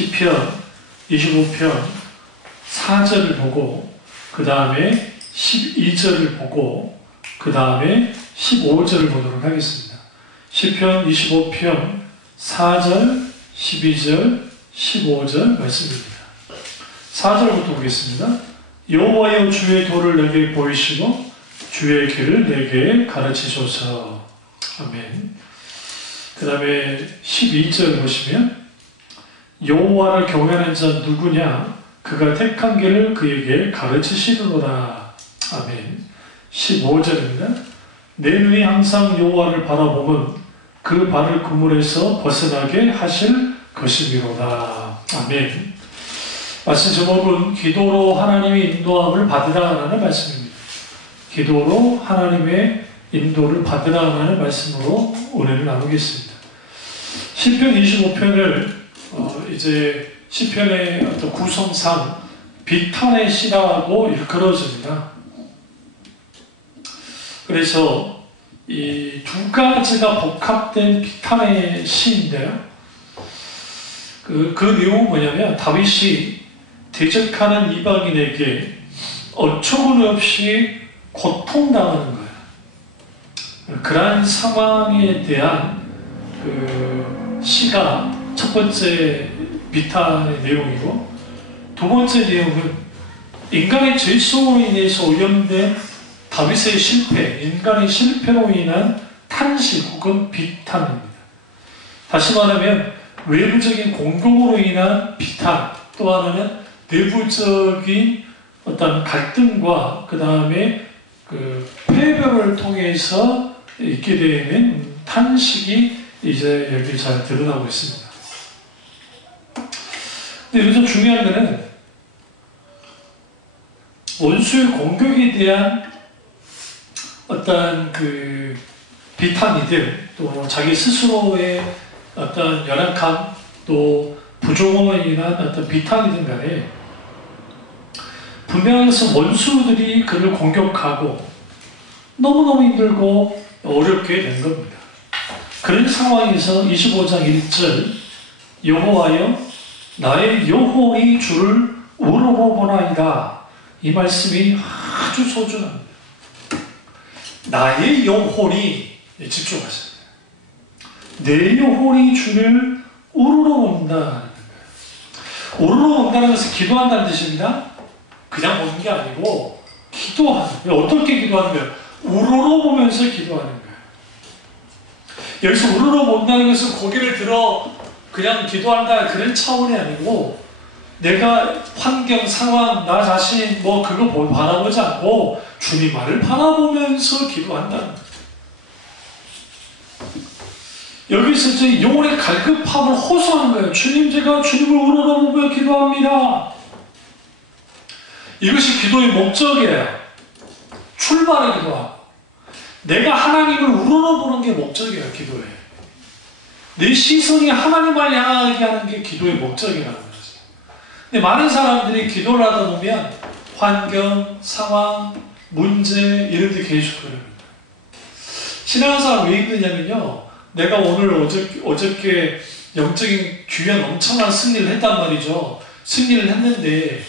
시편 25편 4절을 보고 그 다음에 12절을 보고 그 다음에 15절을 보도록 하겠습니다. 시편 25편 4절, 12절, 15절 말씀입니다. 4절부터 보겠습니다. 여호와여 주의 도를 내게 보이시고 주의 길을 내게 가르치소서. 아멘. 그 다음에 12절 보시면 여호와를 경외하는 자 누구냐? 그가 택한 길을 그에게 가르치시리로다. 아멘. 15절입니다. 내 눈이 항상 여호와를 바라보면 그 발을 그물에서 벗어나게 하실 것이미로다. 아멘. 말씀 제목은 기도로 하나님의 인도함을 받으라라는 말씀입니다. 기도로 하나님의 인도를 받으라라는 말씀으로 오늘 나누겠습니다. 시편 25편을 이제 시편의 어떤 구성상 비탄의 시라고 일컬어집니다. 그래서 이 두 가지가 복합된 비탄의 시인데요. 그 내용은 뭐냐면 다윗이 대적하는 이방인에게 어처구니 없이 고통당하는 거예요. 그러한 상황에 대한 그 시가 첫 번째 비탄의 내용이고, 두 번째 내용은 인간의 죄 속으로 인해서 오염된 다윗의 실패, 인간의 실패로 인한 탄식 혹은 비탄입니다. 다시 말하면 외부적인 공격으로 인한 비탄, 또 하나는 내부적인 어떤 갈등과 그 다음에 그 패배를 통해서 있게 되는 탄식이 이제 여기 잘 드러나고 있습니다. 근데 여기서 중요한 것은 원수의 공격에 대한 어떤 그 비탄이들, 또 자기 스스로의 어떤 연약함, 또 부족함에 인한 어떤 비탄이든 간에 분명해서 원수들이 그를 공격하고 너무너무 힘들고 어렵게 된 겁니다. 그런 상황에서 25장 1절 여호와여 나의 영혼이 주를 우러러보나이다. 이 말씀이 아주 소중합니다. 나의 영혼이 집중하세요. 내 영혼이 주를 우러러본다. 우러러본다는 것은 기도한다는 뜻입니다. 그냥 보는 게 아니고 기도하는 거예요. 어떻게 기도하는 거예요? 우러러보면서 기도하는 거예요. 여기서 우러러본다는 것은 고개를 들어 그냥 기도한다 그런 차원이 아니고, 내가 환경, 상황, 나 자신 뭐 그거 바라보지 않고 주님만을 바라보면서 기도한다는 거예요. 여기서 이제 영혼의 갈급함을 호소하는 거예요. 주님, 제가 주님을 우러러보며 기도합니다. 이것이 기도의 목적이에요. 출발의 기도하고 내가 하나님을 우러러보는 게 목적이에요. 기도에 내 시선이 하나님을 향하게 하는 게 기도의 목적이라는 거죠. 근데 많은 사람들이 기도를 하다 보면 환경, 상황, 문제 이런 데 계속 그럽니다. 신앙생활 왜 힘드냐면요, 내가 오늘 어저께 영적인 귀한 엄청난 승리를 했단 말이죠. 승리를 했는데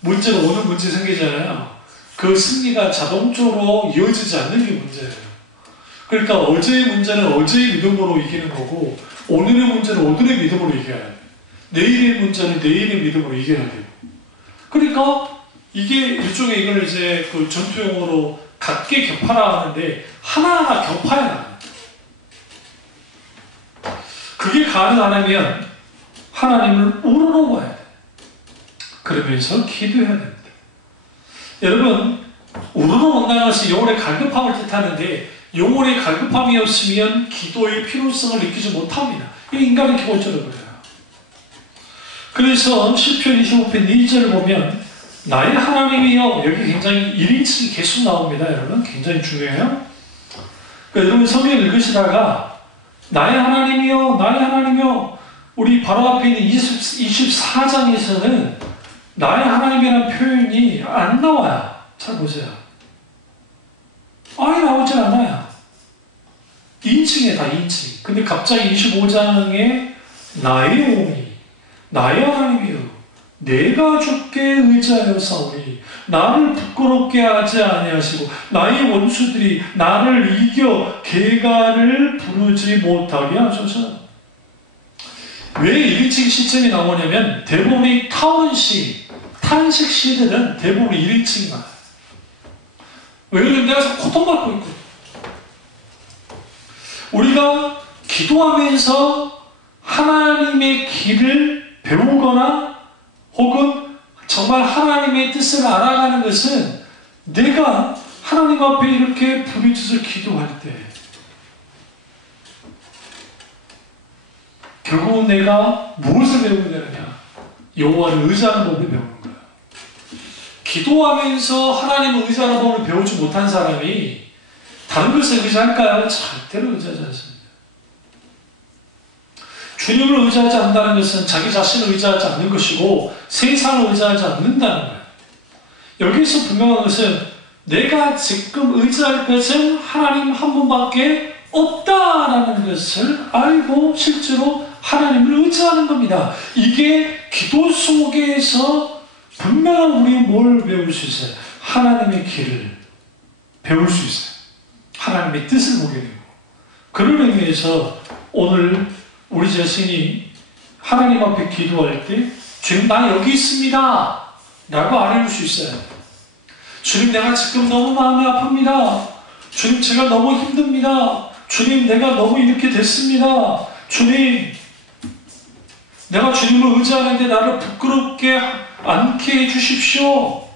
문제가 오늘 문제 생기잖아요. 그 승리가 자동적으로 이어지지 않는 게 문제예요. 그러니까 어제의 문제는 어제의 믿음으로 이기는 거고, 오늘의 문제는 오늘의 믿음으로 이겨야 돼요. 내일의 문제는 내일의 믿음으로 이겨야 돼요. 그러니까 이게 일종의 이걸 이제 그 전투용어로 각계 격파라 하는데 하나하나 격파해 나가요. 그게 가능하려면 하나님을 우러러봐야 돼요. 그러면서 기도해야 됩니다. 여러분, 우러러본다는 것이 영혼의 갈급함을 뜻하는데, 영혼의 갈급함이 없으면 기도의 필요성을 느끼지 못합니다. 이게 인간의 기본적인 거예요. 그래서 시편 25편 2절을 보면 나의 하나님이여, 여기 굉장히 1인칭이 계속 나옵니다. 여러분, 굉장히 중요해요. 그러니까 여러분 성경 읽으시다가 나의 하나님이여, 나의 하나님이여, 우리 바로 앞에 있는 24장에서는 나의 하나님이라는 표현이 안 나와요. 잘 보세요. 아예 나오질 않아요. 2인칭이에요. 다 2인칭. 근데 갑자기 25장에 나의 영혼이, 나의 하나님이여 내가 주께 의지하여 싸우니 나를 부끄럽게 하지 아니하시고 나의 원수들이 나를 이겨 개가를 부르지 못하게 하소서. 왜 1인칭 시점이 나오냐면 대부분의 타운시, 탄식 시들은 대부분 1인칭만. 왜 그러냐면 내가 고통받고 있거든. 우리가 기도하면서 하나님의 길을 배우거나 혹은 정말 하나님의 뜻을 알아가는 것은 내가 하나님 앞에 이렇게 부르짖어 기도할 때 결국은 내가 무엇을 배우게 되느냐? 여호와를 의지하는 법을 배우는 거야. 기도하면서 하나님을 의지하는 법을 배우지 못한 사람이 다른 것을 의지할까요? 절대로 의지하지 않습니다. 주님을 의지하지 않는다는 것은 자기 자신을 의지하지 않는 것이고 세상을 의지하지 않는다는 거예요. 여기서 분명한 것은 내가 지금 의지할 것은 하나님 한 분밖에 없다라는 것을 알고 실제로 하나님을 의지하는 겁니다. 이게 기도 속에서 분명한 우리 뭘 배울 수 있어요? 하나님의 길을 배울 수 있어요. 하나님의 뜻을 보게 되고 그런 의미에서 오늘 우리 자신이 하나님 앞에 기도할 때 주님 나 여기 있습니다 라고 알려줄 수 있어요. 주님 내가 지금 너무 마음이 아픕니다. 주님 제가 너무 힘듭니다. 주님 내가 너무 이렇게 됐습니다. 주님 내가 주님을 의지하는데 나를 부끄럽게 않게 해주십시오.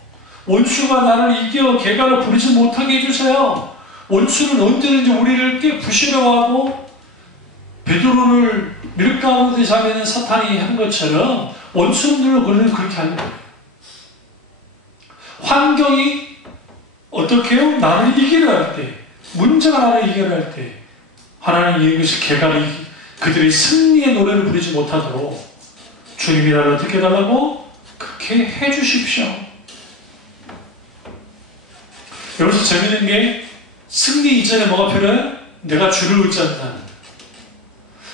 원수가 나를 이겨 개가를 부리지 못하게 해주세요. 원수는 언제든지 우리를 꽤 부시려하고 베드로를 밀가루에 잡는 사탄이 한 것처럼 원수는 늘 우리를 그렇게 하는 거예요. 환경이 어떻게 해요? 나를 이기려 할 때, 문제가 나를 이기려 할 때 하나님 이것이 개가를 그들의 승리의 노래를 부르지 못하도록 주님이 나를 어떻게 해달라고? 그렇게 해주십시오. 여기서 재밌는 게 승리 이전에 뭐가 필요해? 내가 주를 의지한다는.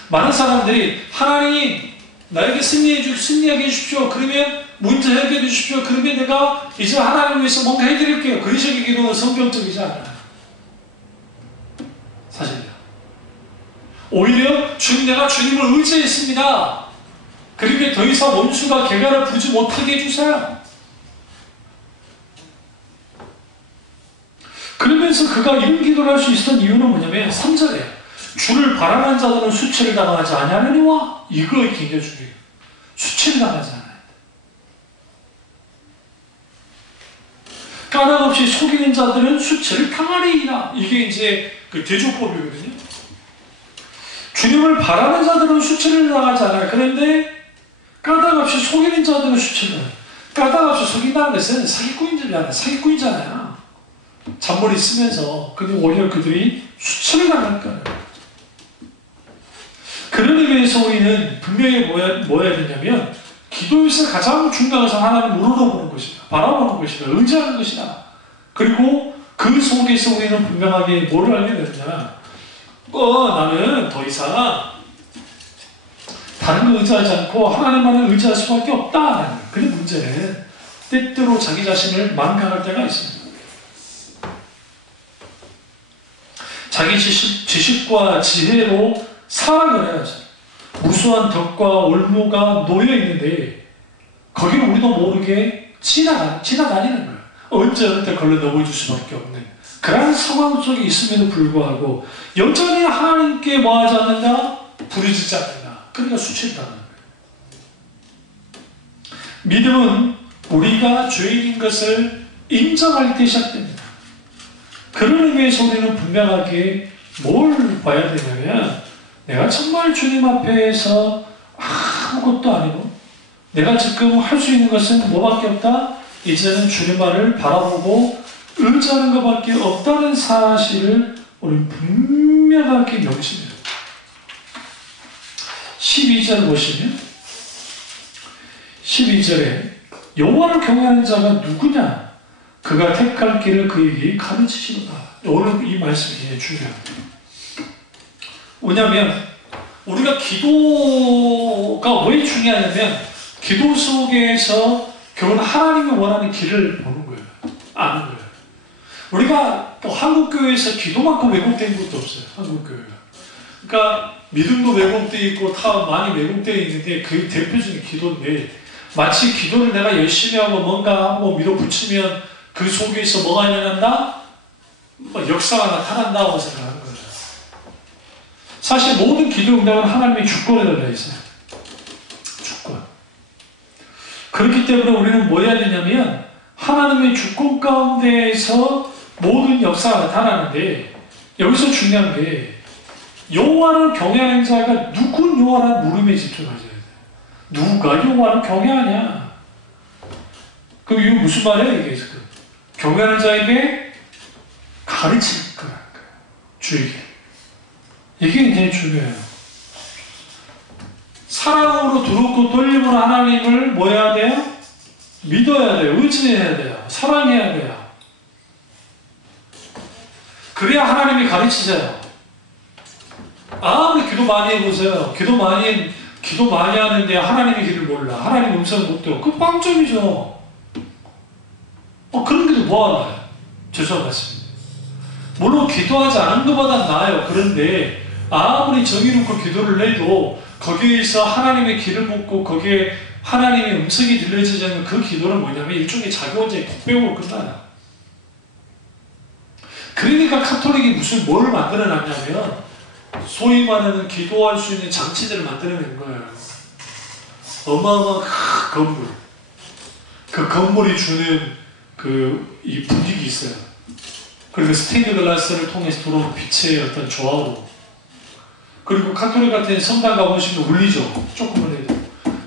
많은 사람들이 하나님 나에게 승리하게 해주십시오. 그러면 문제 해결해 주십시오. 그러면 내가 이제 하나님을 위해서 뭔가 해드릴게요. 그런 식의 기도는 성경적이지 않아요. 사실이요. 오히려 주님 내가 주님을 의지했습니다. 그렇게 더 이상 원수가 개가를 부르지 못하게 해주세요. 그러면서 그가 이런 기도를 할 수 있었던 이유는 뭐냐면 3절에 주를 바라는 자들은 수치를 당하지 아니하느니와 이거 굉장히 중요해요. 수치를 당하지 않아야 돼. 까닭 없이 속이는 자들은 수치를 당하리이다. 이게 이제 그 대조법이거든요. 주님을 바라는 자들은 수치를 당하지 않아요. 그런데 까닭 없이 속이는 자들은 수치를 당해요. 까닭 없이 속인다는 것은 사기꾼이잖아요. 잔머리 쓰면서 근데 오히려 그들이 수치를 당할 거예요. 그런 의미에서 우리는 분명히 뭐 해야 되냐면 기도에서 가장 중요한 것은 하나님을 우러러보는 것이다. 바라보는 것이다. 의지하는 것이다. 그리고 그 속에서 우리는 분명하게 뭘 알게 되느냐. 나는 더 이상 다른 거 의지하지 않고 하나님만을 의지할 수밖에 없다. 근데 문제는 때때로 자기 자신을 망각할 때가 있습니다. 자기 지식과 지혜로 살아가야 해야죠. 무수한 덕과 올무가 놓여 있는데 거기를 우리도 모르게 지나다니는 거예요. 언제 어느 때 걸러 넘어질 수밖에 없는 그런 상황 속에 있음에도 불구하고 여전히 하나님께 뭐하지 않는다? 부르짖지 않는다. 그러니까 수치를 당하는 거예요. 믿음은 우리가 죄인인 것을 인정할 때 시작됩니다. 그런 의미에서 우리는 분명하게 뭘 봐야 되냐면 내가 정말 주님 앞에서 아무것도 아니고 내가 지금 할 수 있는 것은 뭐밖에 없다? 이제는 주님만을 바라보고 의지하는 것밖에 없다는 사실을 우리는 분명하게 명심해요. 12절 보시면 12절에 여호와를 경외하는 자가 누구냐? 그가 택할 길을 그에게 가르치시도다. 오늘 이 말씀이 중요합니다. 왜냐하면 우리가 기도가 왜 중요하냐면 기도 속에서 결국 하나님이 원하는 길을 보는 거예요. 아는 거예요. 우리가 또 한국교회에서 기도만큼 왜곡된 것도 없어요. 한국교회가. 그러니까 믿음도 왜곡되어 있고 다 많이 왜곡되어 있는데 그 대표적인 기도인데 마치 기도를 내가 열심히 하고 뭔가 하고 밀어붙이면 그 속에서 뭐가 일어난다? 역사가 나타난다고 생각하는 거예요. 사실 모든 기도 응답은 하나님의 주권에 달려있어요. 주권. 그렇기 때문에 우리는 뭐 해야 되냐면 하나님의 주권 가운데에서 모든 역사가 나타나는데 여기서 중요한 게 여호와를 경외하는 자가 누군 여호와라는 물음에 집중하셔야 돼요. 누가 여호와를 경외하냐? 그럼 이거 무슨 말이에요? 이게 지금 경외하는 자에게 가르칠 거라는 거예요. 주에게. 이게 굉장히 중요해요. 사랑으로 두렵고 떨림으로 하나님을 뭐 해야 돼요? 믿어야 돼요. 의지해야 돼요. 사랑해야 돼요. 그래야 하나님이 가르치세요. 아무리 기도 많이 해보세요. 기도 많이 하는데 하나님의 길을 몰라. 하나님 음성을 못 들어. 그 빵점이죠. 그런 길을 뭐하나요? 죄송한 말씀입니다. 물론 기도하지 않은 것보다 나아요. 그런데 아무리 정의롭고 기도를 해도 거기에서 하나님의 길을 묻고 거기에 하나님의 음성이 들려지지 않는 그 기도는 뭐냐면 일종의 자기 혼자의 독백으로 끝나요. 그러니까 카톨릭이 뭘 만들어놨냐면 소위 말하는 기도할 수 있는 장치들을 만들어낸 거예요. 어마어마한 큰 건물. 그 건물이 주는 이 분위기 있어요. 그리고 스테인드 글라스를 통해서 들어오는 빛의 어떤 조화로. 그리고 카톨릭 같은 성당 가보시면 울리죠. 조금만 해도.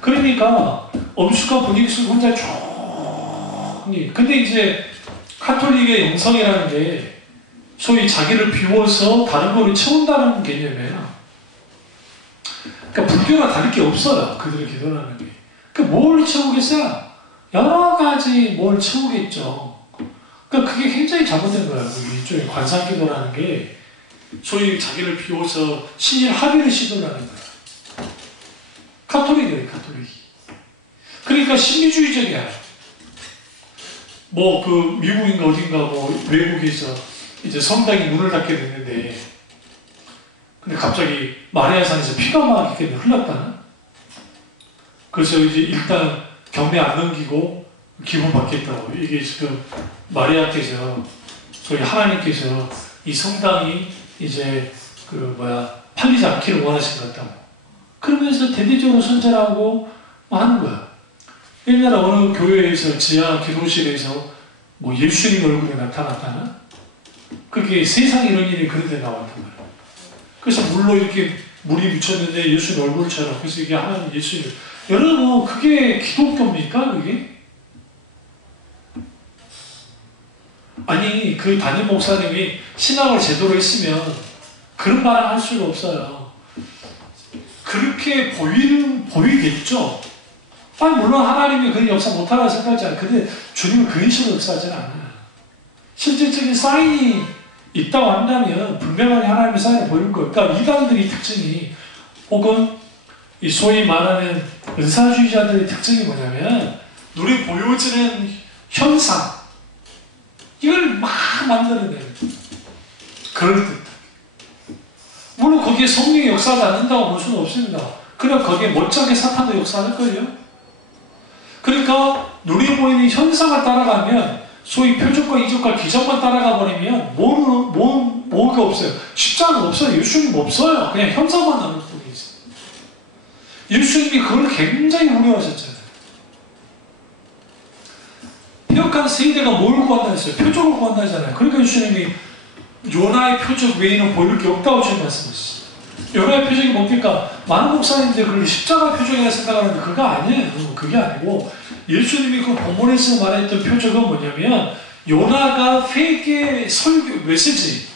그러니까 엄숙한 분위기 속에 혼자 조용히. 근데 이제 카톨릭의 영성이라는 게 소위 자기를 비워서 다른 거를 채운다는 개념이에요. 그러니까 불교가 다를 게 없어요. 그들의 기도라는 게. 그러니까 뭘 채우겠어요? 여러 가지 뭘 채우겠죠. 그러니까 그게 굉장히 잘못된 거예요. 일종의 관상기도라는 게 소위 자기를 비워서 신일 합의를 시도하는 거예요. 카톨릭이에요, 카톨릭이. 그러니까 신비주의적이야. 미국인가 어딘가 외국에서 이제 성당이 문을 닫게 됐는데, 근데 갑자기 마리아산에서 피가 막 이렇게 흘렀다는? 그래서 이제 일단 경매 안 넘기고 기분 받겠다고. 이게 지금 마리아께서, 소위 하나님께서 이 성당이 이제 팔리지 않기를 원하신 것 같다고. 그러면서 대대적으로 선전하고 하는 거야. 옛날에 어느 교회에서 지하 기도실에서 예수님 얼굴이 나타났다는? 그게 세상에 이런 일이 그런 데 나왔단 말이야. 그래서 물로 이렇게 물이 묻혔는데 예수님 얼굴처럼. 그래서 이게 하나님 예수님. 여러분, 그게 기독교입니까? 그게? 아니, 그 담임 목사님이 신학을 제대로 했으면 그런 말을 할 수가 없어요. 그렇게 보이겠죠? 물론 하나님이 그런 역사 못하라고 생각하지 않아요. 근데 주님은 그런 식으로 역사하지는 않아요. 실질적인 사인이 있다고 한다면 분명하게 하나님의 사인을 보일 거예요. 그러니까 이단들의 특징이, 혹은 이 소위 말하는 은사주의자들의 특징이 뭐냐면 눈에 보여지는 현상, 이걸 막 만들어내는, 그럴듯. 물론 거기에 성령의 역사하지 않는다고 볼 수는 없습니다. 그냥 거기에 멋지게 사탄도 역사할 거예요. 그러니까 눈에 보이는 현상을 따라가면, 소위 표적과 이적과 기적만 따라가 버리면 뭐가 없어요. 십자가는 없어요. 예수님 없어요. 그냥 현상만 남을 뿐이지. 예수님이 그걸 굉장히 우려하셨잖아요. 폐역한 세대가 뭘 구한다 했어요? 표적을 구한다 했잖아요. 그러니까 예수님이 요나의 표적 외에는 보일 게 없다고 지금 말씀하셨어요. 요나의 표적이 뭡니까? 많은 목사님들이 그걸 십자가 표적이라 생각하는데 그거 아니에요. 그게 아니고 예수님이 그 본문에서 말했던 표적은 뭐냐면 요나가 회개 설교 메시지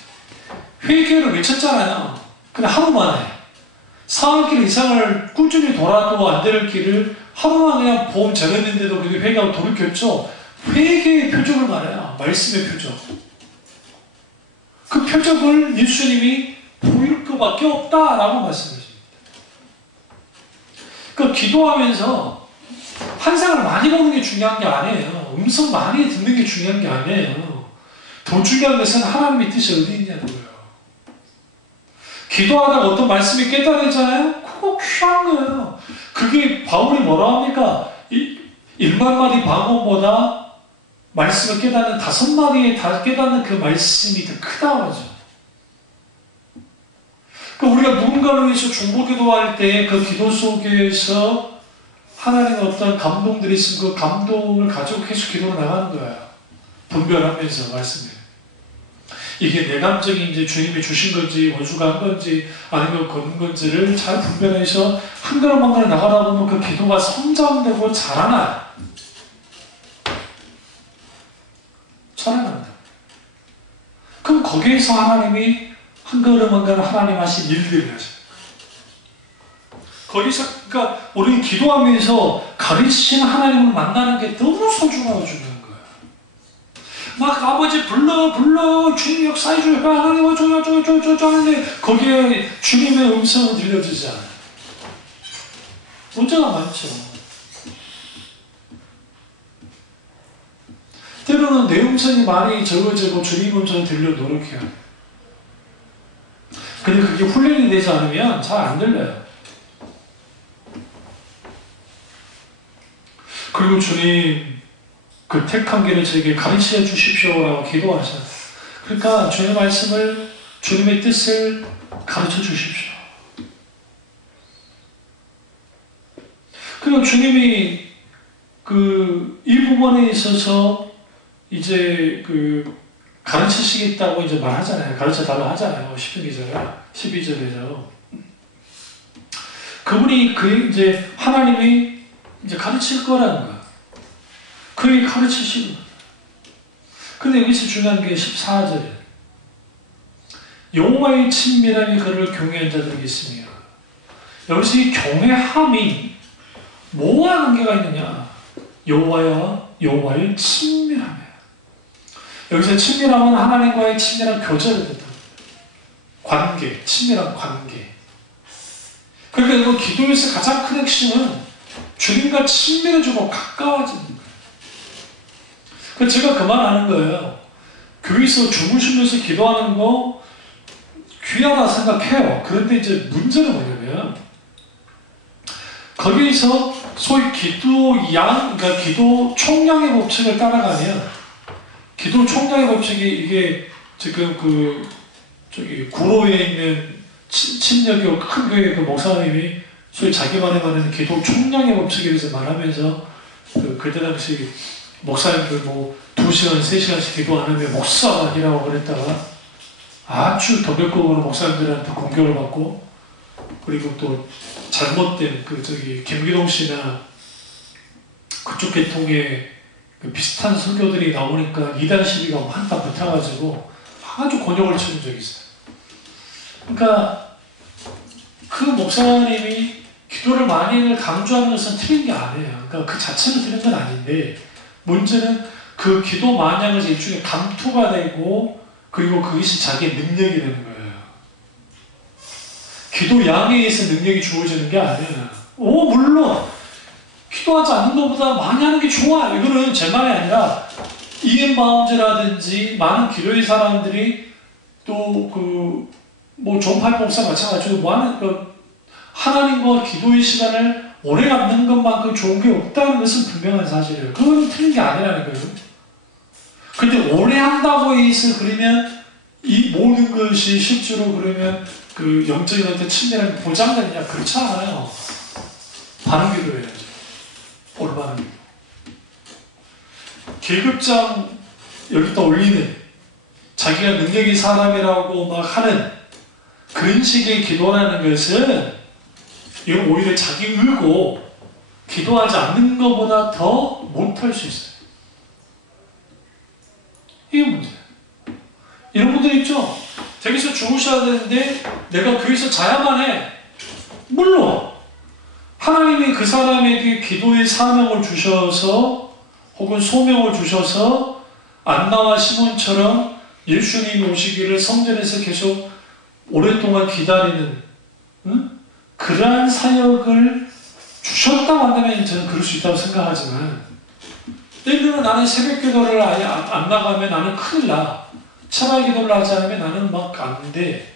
회개를 외쳤잖아요. 근데 하루 만에 사흘길 이상을 꾸준히 돌아도 안 될 길을 하루 만에 그냥 보험 저렸는데도 그게 회개하고 돌이켰죠. 회개의 표적을 말해요. 말씀의 표적. 그 표적을 예수님이 보일 것밖에 없다라고 말씀하십니다. 그러니까 기도하면서 환상을 많이 보는 게 중요한 게 아니에요. 음성 많이 듣는 게 중요한 게 아니에요. 더 중요한 것은 하나님의 뜻이 어디 있냐는 거예요. 기도하다가 어떤 말씀이 깨달아지잖아요? 그거 귀한 거예요. 그게 바울이 뭐라 합니까? 1만 마디 방언보다 말씀을 깨닫는 5마디에 다 깨닫는 그 말씀이 더 크다고 하죠. 그러니까 우리가 누군가를 위해서 중보기도할 때 그 기도 속에서 하나님의 어떤 감동들이 있으면 그 감동을 가지고 계속 기도를 나가는 거예요. 분별하면서 말씀을. 이게 내 감정이 이제 주님이 주신 건지 원수가 한 건지 아니면 건 건지를 잘 분별해서 한 걸음 한 걸음 나가다 보면 그 기도가 성장되고 자라나요. 자라납니다. 그럼 거기에서 하나님이 한 걸음 한 걸음 하나님 하신 일들을 하셔요. 거기서 그러니까 우리는 기도하면서 가르치시는 하나님을 만나는 게 너무 소중하고 중요한 거예요. 막 아버지 불러 주님 역사해줘요. 하나님 어쩌고 하는데 거기에 주님의 음성은 들려주지 않아요. 문제가 많죠. 때로는 내 음성이 많이 적어지고 주님 음성을 들려 노력해요. 근데 그게 훈련이 되지 않으면 잘 안 들려요. 그리고 주님 그 택한 길을 저에게 가르쳐 주십시오라고 기도하셨어요. 그러니까 주님의 말씀을 주님의 뜻을 가르쳐 주십시오. 그리고 주님이 이 부분에 있어서 이제 가르치시겠다고 이제 말하잖아요. 가르쳐 달라 하잖아요. 12절에서. 그분이 이제 하나님이 이제 가르칠 거라는 거예요. 그에게 가르치시는 거예요. 근데 여기서 중요한 게 14절이에요. 여호와의 친밀함이 그를 경외한 자들에게 있으며. 여기서 이 경외함이 뭐와 관계가 있느냐? 여호와의 친밀함이에요. 여기서 친밀함은 하나님과의 친밀한 교제를 뜻합니다. 관계, 친밀한 관계. 그러니까 이 기도에서 가장 큰 핵심은 주님과 친밀해지고 가까워지는 거예요. 그래서 제가 그만하는 거예요. 교회에서 주무시면서 기도하는 거 귀하다 생각해요. 그런데 이제 문제는 뭐냐면 거기서 소위 그러니까 기도 총량의 법칙을 따라가면 기도 총량의 법칙이 이게 지금 구로에 있는 친력교 큰 교회 그 목사님이 소위 자기만의 말하는 기도 총량의 법칙에 대해서 말하면서 그때 당시 목사님들 2시간, 3시간씩 기도 안 하면 목사가 아니라고 그랬다가 아주 도벽적으로 목사님들한테 공격을 받고 그리고 또 잘못된 김기동 씨나 그쪽 계통의 비슷한 설교들이 나오니까 이단 시비가 한타 붙어가지고 아주 곤욕을 치는 적이 있어요. 그러니까 그 목사님이 기도를 많이 강조하는 것은 틀린 게 아니에요. 그러니까 그 자체는 틀린 건 아닌데 문제는 그 기도 마냥을 일종의 감투가 되고 그리고 그것이 자기의 능력이 되는 거예요. 기도 양에 의해서 능력이 주어지는 게 아니에요. 물론 기도하지 않는 것보다 많이 하는 게 좋아. 이거는 제 말이 아니라 이엔 바운즈라든지 많은 기도의 사람들이 또 존 파이프 목사 마찬가지로 하나님과 기도의 시간을 오래 갖는 것만큼 좋은 게 없다는 것은 분명한 사실이에요. 그건 틀린 게 아니라는 거예요. 근데 오래 한다고 해서 그러면 이 모든 것이 실제로 그러면 영적인 친밀함이 보장되느냐? 그렇지 않아요. 바른 기도해야죠. 올바른 기도. 계급장 여기다 올리는 자기가 능력이 사람이라고 막 하는 그런 식의 기도라는 것은 이건 오히려 자기 의고 기도하지 않는 것보다 더 못할 수 있어요. 이게 문제예요. 이런 분들 있죠? 저기서 주무셔야 되는데 내가 거기서 자야만 해. 물론 하나님이 그 사람에게 기도의 사명을 주셔서 혹은 소명을 주셔서 안나와 시몬처럼 예수님이 오시기를 성전에서 계속 오랫동안 기다리는 그러한 사역을 주셨다고 한다면 저는 그럴 수 있다고 생각하지만, 예를 들어 나는 새벽 기도를 아예 안 나가면 나는 큰일 나. 철학 기도를 하지 않으면 나는 막 안 돼.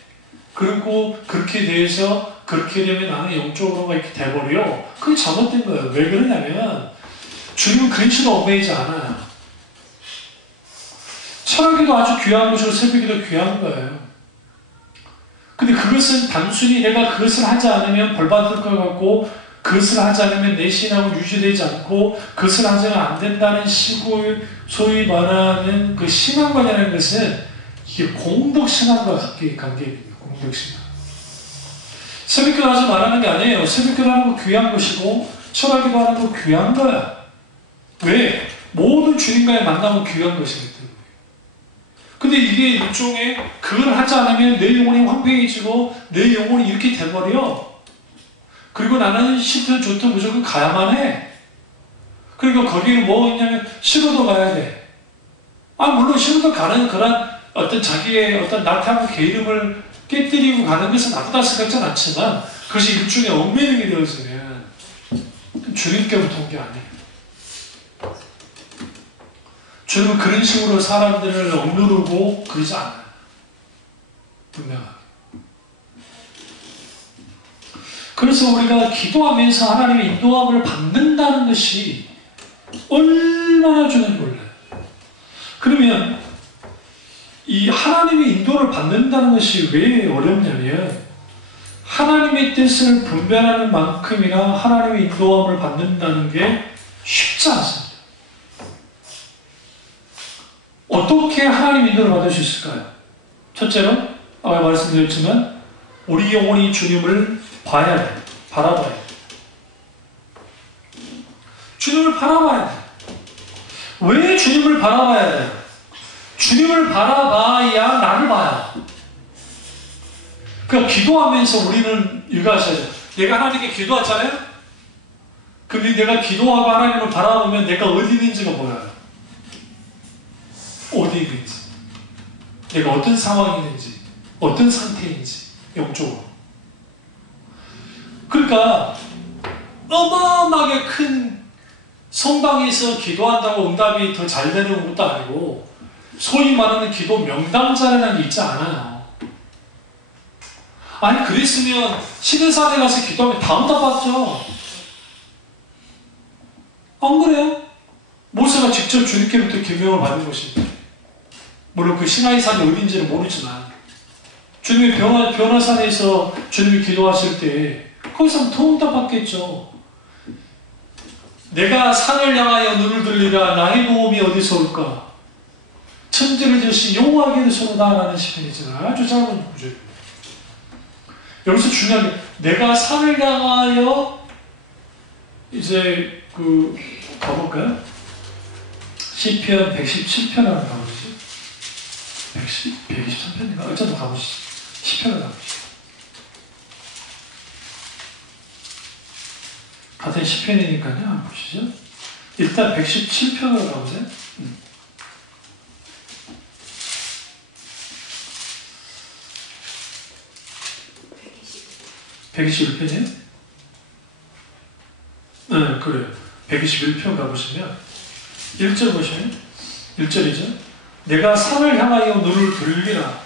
그리고 그렇게 돼서 그렇게 되면 나는 영적으로 이렇게 돼버려. 그게 잘못된 거예요. 왜 그러냐면 주님은 그런 식으로 얽매이지 않아요. 철학기도 아주 귀한 것이고 새벽기도 귀한 거예요. 근데 그것은 단순히 내가 그것을 하지 않으면 벌받을 것 같고, 그것을 하지 않으면 내 신앙은 유지되지 않고, 그것을 하지는 안 된다는 식으로 소위 말하는 그 신앙관이라는 것은 이게 공덕신앙과 관계입니다. 공덕신앙. 새벽기도 하지 말라는 게 아니에요. 새벽기도 하는 거 귀한 것이고, 철학기도 하는 거 귀한 거야. 왜? 모든 주님과의 만남은 귀한 것이기 때문에. 근데 이게 일종의 그걸 하지 않으면 내 영혼이 황폐해지고 내 영혼이 이렇게 돼버려. 그리고 나는 싫든 좋든 무조건 가야만 해. 그리고 거기는 뭐 있냐면 싫어도 가야 돼. 물론 싫어도 가는 그런 어떤 자기의 어떤 나타난 게으름을 깨뜨리고 가는 것은 나쁘다 생각하진 않지만, 그것이 일종의 얽매이게 되어지면 주님께부터 온 게 아니에요. 주님은 그런 식으로 사람들을 억누르고 그러지 않아요. 분명하게. 그래서 우리가 기도하면서 하나님의 인도함을 받는다는 것이 얼마나 중요한지 몰라요. 그러면 이 하나님의 인도를 받는다는 것이 왜 어렵냐면, 하나님의 뜻을 분별하는 만큼이나 하나님의 인도함을 받는다는 게 쉽지 않습니다. 어떻게 하나님 인도를 받을 수 있을까요? 첫째로 아까 말씀드렸지만 우리 영혼이 주님을 봐야 돼. 바라봐야 돼. 주님을 바라봐야 돼. 왜 주님을 바라봐야 돼요? 주님을 바라봐야 나를 봐야 돼. 그러니까 기도하면서 우리는 이거 하셔야죠. 내가 하나님께 기도하잖아요? 근데 내가 기도하고 하나님을 바라보면 내가 어디 있는지가 보여요. 어디 있는지, 내가 어떤 상황이 있는지, 어떤 상태인지, 영적으로. 그러니까 어마어마하게 큰 성당에서 기도한다고 응답이 더 잘 되는 것도 아니고, 소위 말하는 기도 명당자라는 게 있지 않아요. 아니 그랬으면 시내산에 가서 기도하면 다 응답받죠. 안 그래요? 모세가 직접 주님께부터 계명을 받은 것입니다. 물론 그 시나이산이 어딘지는 모르지만, 주님이 변화산에서 주님이 기도하실 때 거기서 더 응답받겠죠. 내가 산을 향하여 눈을 들리라. 나의 도움이 어디서 올까? 천지를 지으신 여호와께로서로다 라는 시편이잖아요. 아주 짧은 구절입니다. 여기서 중요한 게, 내가 산을 향하여 이제 가볼까요? 시편 117편을 가보시죠. 123편인가? 어쨌든 가보시죠. 시편을 가보시죠. 같은 시편이니까요. 한번 보시죠. 일단 117편으로 가보세요. 121편이에요? 네, 그래요. 121편 가보시면 1절 보시면 1절이죠. 내가 산을 향하여 눈을 들리라.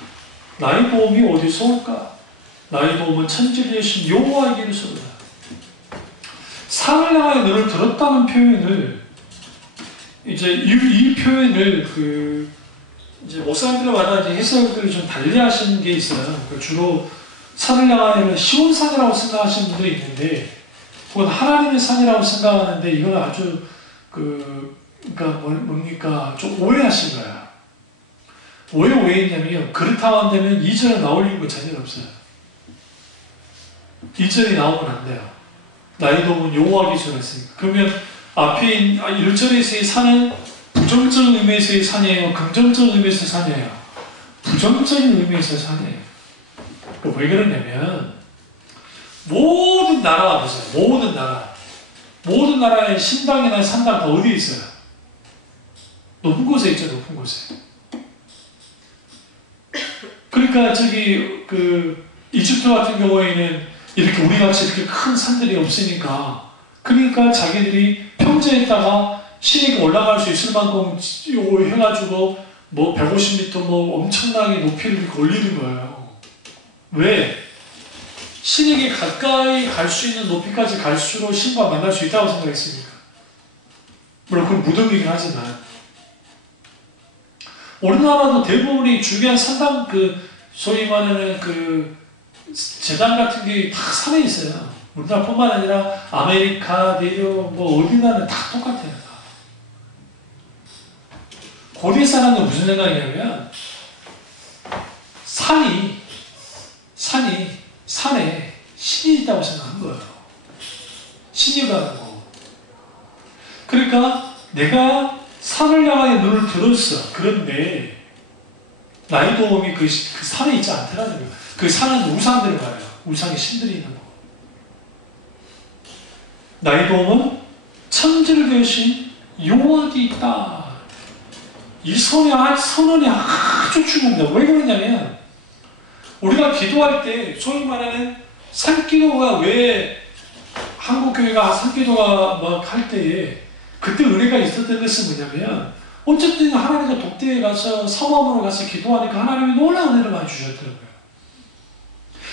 나의 도움이 어디서 올까? 나의 도움은 천지를 지으신 여호와에게로서로다. 산을 향하여 눈을 들었다는 표현을, 이제 이 표현을 이제 목사님들마다 이제 해석을 좀 달리하시는 게 있어요. 주로 산을 향하여는 시온산이라고 생각하시는 분도 있는데, 혹은 하나님의 산이라고 생각하는데, 이건 아주 그러니까 뭡니까? 좀 오해하신 거야. 왜 오해했냐면요, 그렇다고 한다면 2절에 나올 이유가 전혀 없어요. 2절이 나오면 안 돼요. 나의 도움은 여호와께서 했으니까. 그러면 앞에 1절에서의 산은 부정적인 의미에서의 산이에요? 긍정적인 의미에서의 산이에요? 부정적인 의미에서의 산이에요. 왜 그러냐면, 모든 나라가 보세요. 모든 나라의 신당이나 산당 다 어디에 있어요? 높은 곳에 있죠. 높은 곳에. 그러니까 이집트 같은 경우에는 이렇게 우리같이 이렇게 큰 산들이 없으니까 그러니까 자기들이 평지에다가 신이 올라갈 수 있을 만큼 해가지고 뭐 150m 뭐 엄청나게 높이를 이렇게 올리는 거예요. 왜? 신에게 가까이 갈 수 있는 높이까지 갈수록 신과 만날 수 있다고 생각했습니까? 물론 그건 무덤이긴 하지만 우리나라도 대부분이 중요한 산당 소위 말하는 재단 같은 게 다 산에 있어요. 우리나라뿐만 아니라 아메리카, 내륙, 뭐 어디 나라는 다 똑같아요. 다. 고대 사람들은 무슨 생각이냐면 산에 신이 있다고 생각한 거예요. 신이라는 거. 그러니까 내가 산을 향하여 눈을 들었어. 그런데 나의 도움이 그 산에 있지 않더라는 거예요. 그 산은 우상들을 봐요. 우상의 신들이 있는 거. 나의 도움은 천지를 계신 여호와께 있다. 이 선언이 아주 중요합니다. 왜 그러냐면 우리가 기도할 때 소위 말하는 산기도가 왜 한국교회가 산기도가 막 할 때에 그때 은혜가 있었던 것은 뭐냐면 어쨌든 하나님과 독대에 가서 성함으로 가서 기도하니까 하나님이 놀라운 은혜를 많이 주셨더라고요.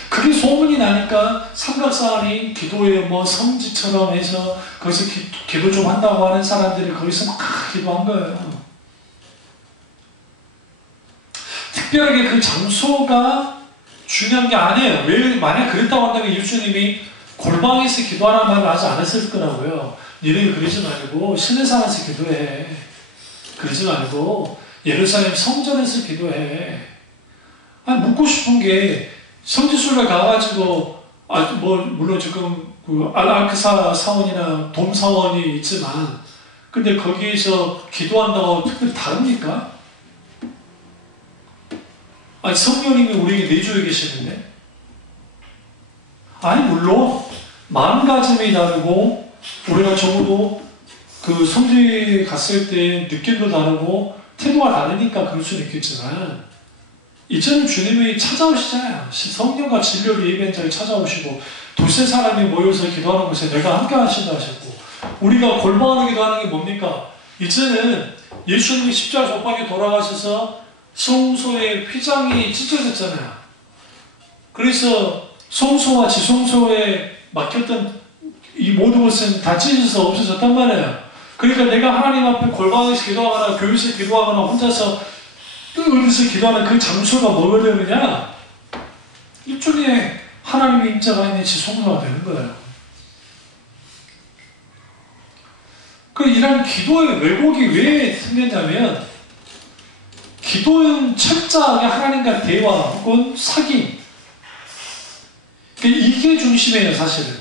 그게 소문이 나니까 삼각산이 기도에 뭐 성지처럼 해서 거기서 기도 좀 한다고 하는 사람들이 거기서 막 기도한 거예요. 특별하게 그 장소가 중요한 게 아니에요. 왜 만약 그랬다고 한다면 예수님이 골방에서 기도하라는 말을 하지 않았을 거라고요. 너희들 그러지 말고 시내산에서 기도해. 그러지 말고 예루살렘 성전에서 기도해. 아니 묻고 싶은 게 성지순례 가가지고 뭐 물론 지금 알아크사 사원이나 돔 사원이 있지만 근데 거기에서 기도한다고 특별히 다릅니까? 아니 성령님이 우리에게 내주에 계시는데 아니 물론 마음가짐이 다르고 우리가 적어도 그 성지에 갔을 때 느낌도 다르고 태도가 다르니까 그럴 수는 있겠지만 이제는 주님이 찾아오시잖아요. 성령과 진료를 예비한 자를 찾아오시고 두세 사람이 모여서 기도하는 곳에 내가 함께 하신다 하셨고 우리가 골방으로 기도하는 게 뭡니까? 이제는 예수님이 십자가 못 박에 돌아가셔서 성소의 휘장이 찢어졌잖아요. 그래서 성소와 지성소에 막혔던 이 모든 것은 다 찢어져서 없어졌단 말이에요. 그러니까 내가 하나님 앞에 골방에서 기도하거나 교회에서 기도하거나 혼자서 어디서 기도하는 그 장소가 뭐가 되느냐? 일종의 하나님의 임재가 있는 지성소가 되는 거예요. 이런 기도의 왜곡이 왜 생겼냐면 기도는 철저하게 하나님과 대화 혹은 사귐 이게 중심이에요 사실은.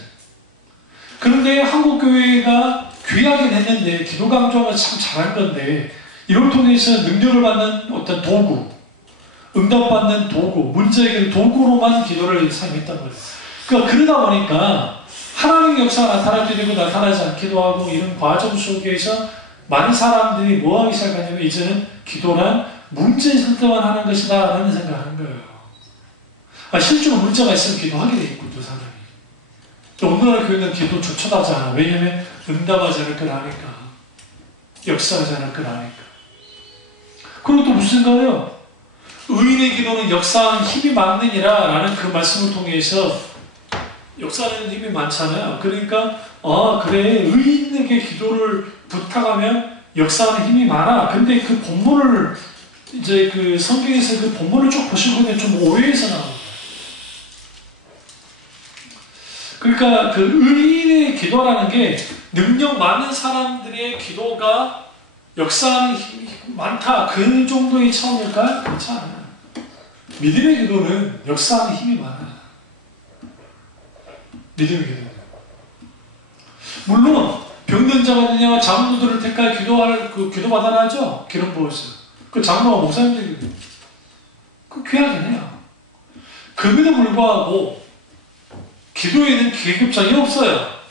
그런데 한국교회가 귀하긴 했는데 기도 강조하면 참 잘한 건데 이걸 통해서 능력을 받는 어떤 도구 응답받는 도구 문제 해결 도구로만 기도를 사용했단 말이에요. 그러다 보니까 하나님의 역사가 나타날 때 되고 나타나지 않기도 하고 이런 과정 속에서 많은 사람들이 뭐 하기 시작하냐면 이제는 기도란 문제 해결만 하는 것이다 라는 생각을 하는 거예요. 실제로 문제가 있으면 기도하게 돼 있고 또 사람이 오늘날 교회는 기도 조촐하지 않아. 왜냐하면 응답하지 않을 걸 아니까 역사하지 않을 걸 아니까. 그리고 또 무슨 생각이에요? 의인의 기도는 역사하는 힘이 많느니라 라는 그 말씀을 통해서 역사하는 힘이 많잖아요. 그러니까 그래 의인에게 기도를 부탁하면 역사하는 힘이 많아. 근데 그 본문을 이제 그 성경에서 그 본문을 쭉 보시면 좀 오해해서 나옵니다. 그러니까 그 의인의 기도라는 게 능력 많은 사람들의 기도가 역사하는 힘이 많다. 그 정도의 차원일까요? 그렇지 않아요. 믿음의 기도는 역사하는 힘이 많아요. 믿음의 기도는. 물론 병든 자가 되냐 장로들을 택하여 기도받아라 하죠. 기름 부어서. 그 장로가 목사님들이 귀하긴 해요. 그럼에도 불구하고 기도에는 계급장이 없어요.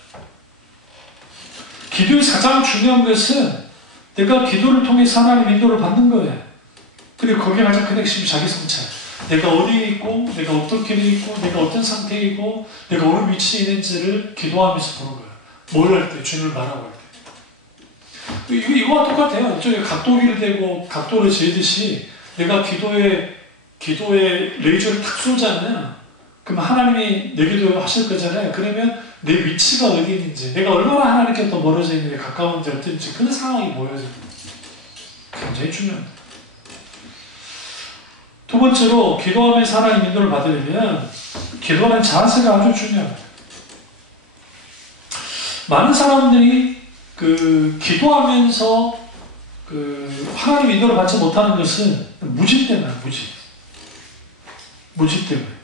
기도의 가장 중요한 것은 내가 기도를 통해서 하나님의 인도를 받는 거예요. 그리고 거기에 가장 큰 핵심이 자기 성찰. 내가 어디에 있고, 내가 어떻게 있고, 내가 어떤 상태에 있고, 내가 어느 위치에 있는지를 기도하면서 보는 거예요. 뭘 할 때? 주님을 바라고 할 때. 이거와 똑같아요. 이쪽에 각도기를 대고 각도를 재듯이 내가 기도에 레이저를 탁 쏘잖아요. 그럼 하나님이 내 기도 하실 거잖아요. 그러면 내 위치가 어디 있는지, 내가 얼마나 하나님께 더 멀어져 있는지, 가까운지 어떤지 그 상황이 보여져요. 굉장히 중요합니다. 두 번째로 기도하면서 하나님 인도를 받으려면 기도하는 자세가 아주 중요합니다. 많은 사람들이 기도하면서 하나님 인도를 받지 못하는 것은 무지 때문에, 무지 때문에.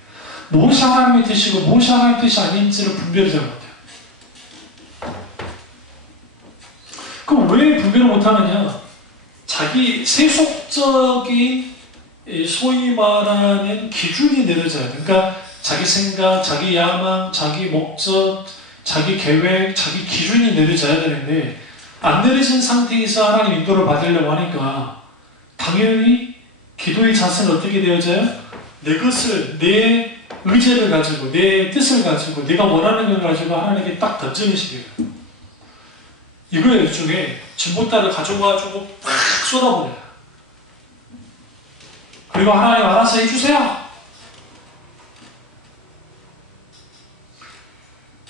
무엇이 하나님의 뜻이고 무엇이 하나님의 뜻이 아닌지를 분별을 잘 못해요. 그럼 왜 분별을 못하느냐? 자기 세속적인 소위 말하는 기준이 내려져야 돼. 그러니까 자기 생각, 자기 야망, 자기 목적, 자기 계획, 자기 기준이 내려져야 되는데 안 내려진 상태에서 하나님 인도를 받으려고 하니까 당연히 기도의 자세는 어떻게 되어져요? 내 것을, 내 의지를 가지고, 내 뜻을 가지고, 내가 원하는 걸 가지고 하나님께 딱 던지는 식이에요. 이거예요. 일종의 진보따를 가져가지고 팍 쏟아버려요. 그리고 하나님 알아서 해주세요.